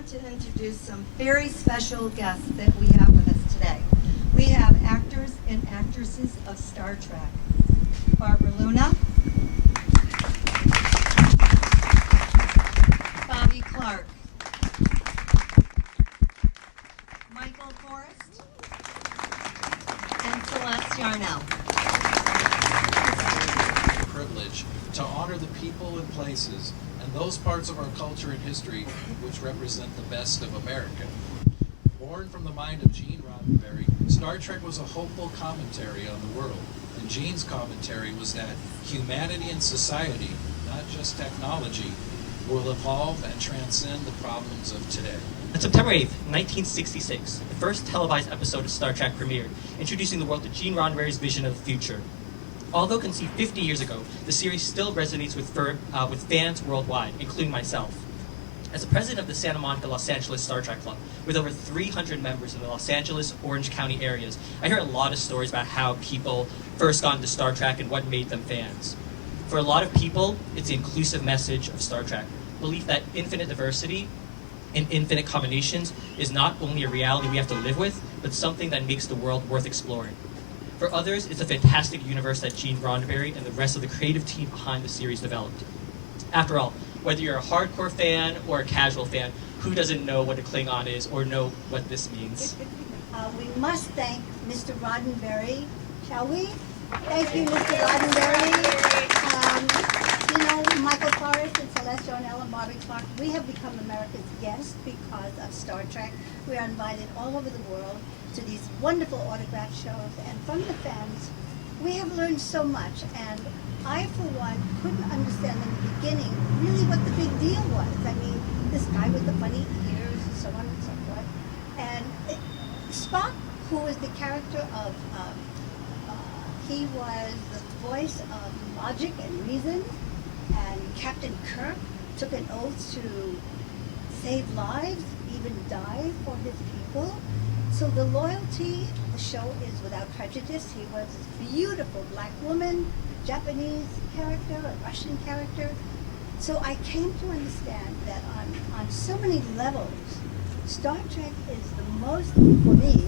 want to introduce some very special guests that we have with us today. We have actors and actresses of Star Trek. Barbara Luna, Bobby Clark, Michael Forrest, and Celeste Yarnell. Privilege to honor the people and places and those parts of our culture and history which represent the best of America. Born from the mind of Gene Rodenberry, Star Trek was a hopeful commentary on the world, and Gene's commentary was that humanity and society, not just technology, will evolve and transcend the problems of today. On September 8th, 1966, the first televised episode of Star Trek premiered, introducing the world to Gene Roddenberry's vision of the future. Although conceived 50 years ago, the series still resonates with fans worldwide, including myself. As the president of the Santa Monica, Los Angeles Star Trek Club, with over 300 members in the Los Angeles, Orange County areas, I hear a lot of stories about how people first got into Star Trek and what made them fans. For a lot of people, it's the inclusive message of Star Trek, belief that infinite diversity and infinite combinations is not only a reality we have to live with, but something that makes the world worth exploring. For others, it's a fantastic universe that Gene Roddenberry and the rest of the creative team behind the series developed. After all, whether you're a hardcore fan or a casual fan, who doesn't know what a Klingon is or know what this means? We must thank Mr. Rodenberry, shall we? Thank you, Mr. Rodenberry. Michael Forrest and Celeste Yarnell and Bobby Clark, we have become America's guests because of Star Trek. We are invited all over the world to these wonderful autograph shows, and from the fans, we have learned so much. And I, for one, couldn't understand in the beginning really what the big deal was. I mean, this guy with the funny ears and so on and so forth. And Spock, who was the character of, he was the voice of logic and reason, and Captain Kirk took an oath to save lives, even die for his people. So the loyalty, the show is without prejudice. He was this beautiful black woman, Japanese character, a Russian character. So I came to understand that on so many levels, Star Trek is the most, for me,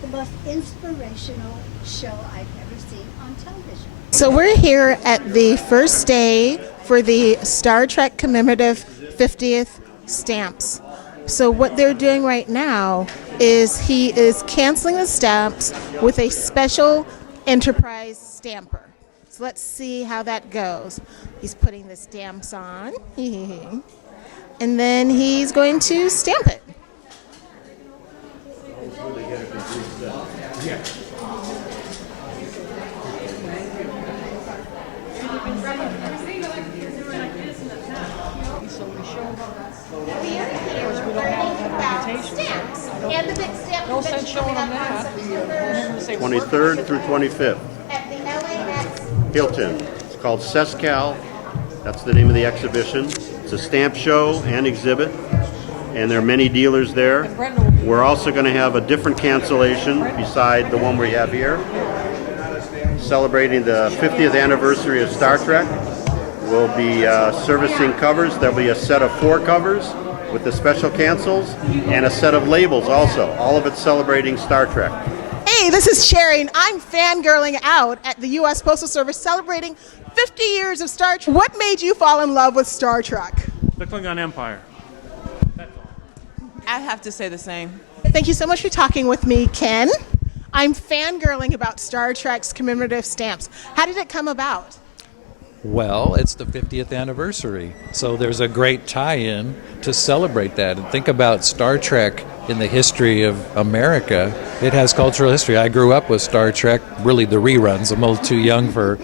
the most inspirational show I've ever seen on television. So we're here at the first day for the Star Trek commemorative 50th stamps. So what they're doing right now is he is canceling the stamps with a special Enterprise stamper. So let's see how that goes. He's putting the stamps on, and then he's going to stamp it. And the big stamp No sense showing them that. 23rd through 25th. at the LAX. Hilton. It's called Sescal. That's the name of the exhibition. It's a stamp show and exhibit, and there are many dealers there. We're also going to have a different cancellation beside the one we have here, celebrating the 50th anniversary of Star Trek. We'll be servicing covers. There'll be a set of 4 covers with the special cancels and a set of labels also. All of it celebrating Star Trek. Hey, this is Cherry, and I'm fangirling out at the U.S. Postal Service celebrating 50 years of Star Trek. What made you fall in love with Star Trek? The Klingon Empire. That's all. I have to say the same. Thank you so much for talking with me, Ken. I'm fangirling about Star Trek's commemorative stamps. How did it come about? Well, it's the 50th anniversary, so there's a great tie-in to celebrate that. And think about Star Trek in the history of America. It has cultural history. I grew up with Star Trek, really the reruns. I'm a little too young for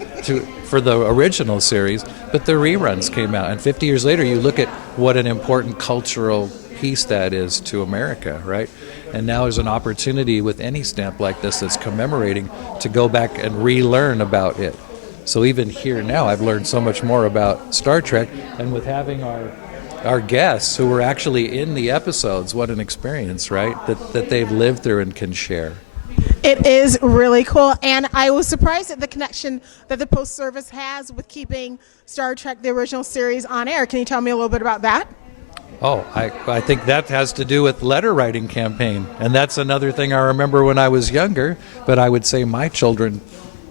the original series, but the reruns came out. And 50 years later, you look at what an important cultural piece that is to America, right? And now there's an opportunity with any stamp like this that's commemorating to go back and relearn about it. So even here now, I've learned so much more about Star Trek, and with having our guests who were actually in the episodes, what an experience, right? That they've lived through and can share. It is really cool, and I was surprised at the connection that the Post Service has with keeping Star Trek, the original series, on air. Can you tell me a little bit about that? Oh, I think that has to do with letter writing campaign. And that's another thing I remember when I was younger. But I would say my children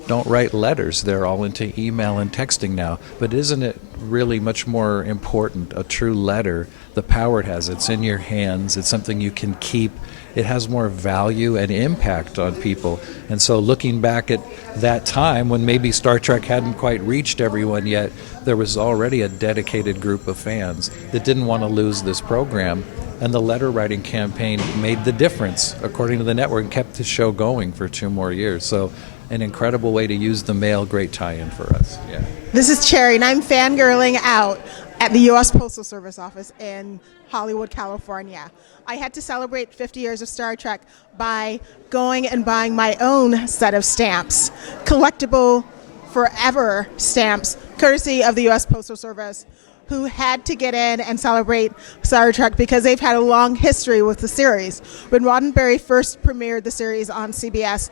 don't write letters. They're all into email and texting now. But isn't it really much more important, a true letter, the power it has? It's in your hands. It's something you can keep. It has more value and impact on people. And so looking back at that time when maybe Star Trek hadn't quite reached everyone yet, there was already a dedicated group of fans that didn't want to lose this program. And the letter writing campaign made the difference, according to the network, and kept the show going for 2 more years. So an incredible way to use the mail, great tie-in for us. Yeah. This is Cherry, and I'm fangirling out at the U.S. Postal Service office in Hollywood, California. I had to celebrate 50 years of Star Trek by going and buying my own set of stamps, collectible forever stamps, courtesy of the U.S. Postal Service, who had to get in and celebrate Star Trek because they've had a long history with the series. When Rodenberry first premiered the series on CBS,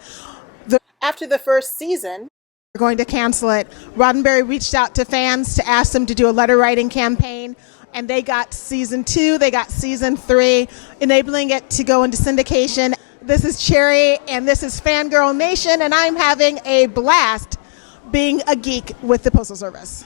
after the first season, we're going to cancel it. Rodenberry reached out to fans to ask them to do a letter writing campaign, and they got season 2, they got season 3, enabling it to go into syndication. This is Cherry, and this is Fangirl Nation, and I'm having a blast being a geek with the Postal Service.